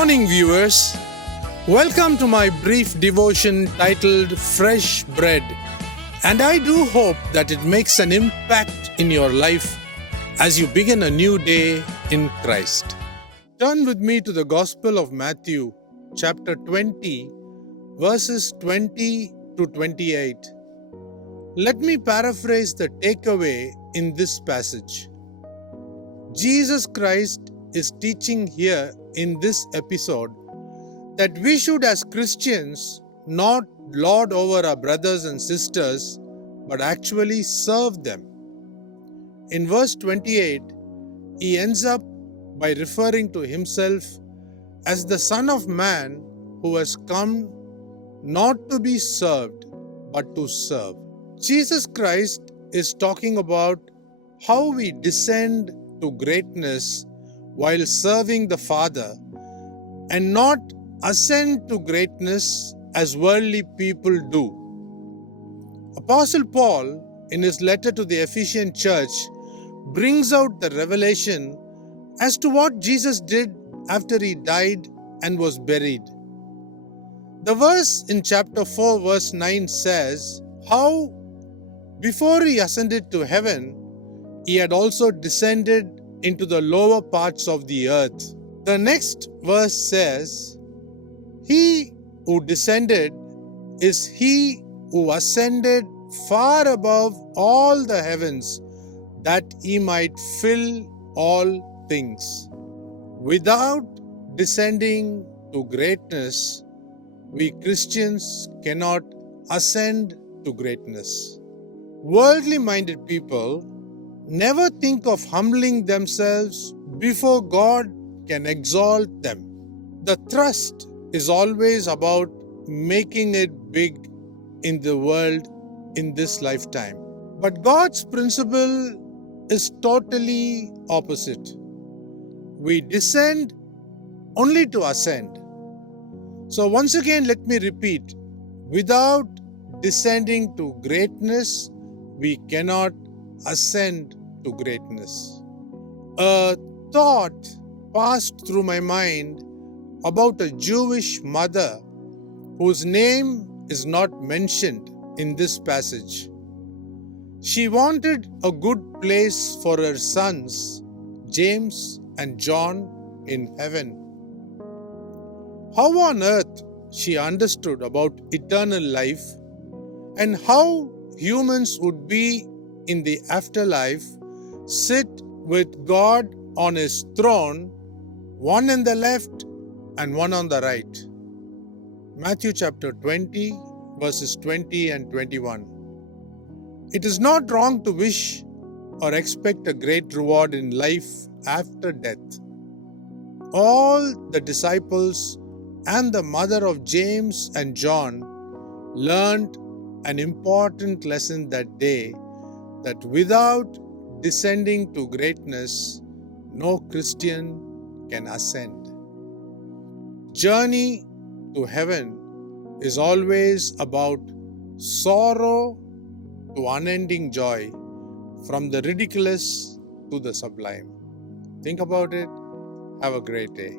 morning, viewers. Welcome to my brief devotion titled Fresh Bread. And I do hope that it makes an impact in your life as you begin a new day in Christ. Turn with me to the Gospel of Matthew, chapter 20, verses 20 to 28. Let me paraphrase the takeaway in this passage. Jesus Christ is teaching here in this episode that we should, as Christians, not lord over our brothers and sisters, but actually serve them. In verse 28, he ends up by referring to himself as the Son of Man who has come not to be served, but to serve. Jesus Christ is talking about how we descend to greatness while serving the Father and not ascend to greatness as worldly people do. Apostle Paul, in his letter to the Ephesian church, brings out the revelation as to what Jesus did after he died and was buried. The verse in chapter 4, verse 9 says how before he ascended to heaven, he had also descended into the lower parts of the earth. The next verse says, "He who descended is he who ascended far above all the heavens, that he might fill all things." Without descending to greatness, we Christians cannot ascend to greatness. Worldly minded people never think of humbling themselves before God can exalt them. The thrust is always about making it big in the world in this lifetime. But God's principle is totally opposite. We descend only to ascend. So once again, let me repeat, without descending to greatness, we cannot ascend to greatness. A thought passed through my mind about a Jewish mother whose name is not mentioned in this passage. She wanted a good place for her sons, James and John, in heaven. How on earth she understood about eternal life and how humans would be in the afterlife, sit with God on his throne, one on the left and one on the right. Matthew chapter 20, verses 20 and 21. It is not wrong to wish or expect a great reward in life after death. All the disciples and the mother of James and John learned an important lesson that day, that without descending to greatness, no Christian can ascend. Journey to heaven is always about sorrow to unending joy, from the ridiculous to the sublime. Think about it. Have a great day.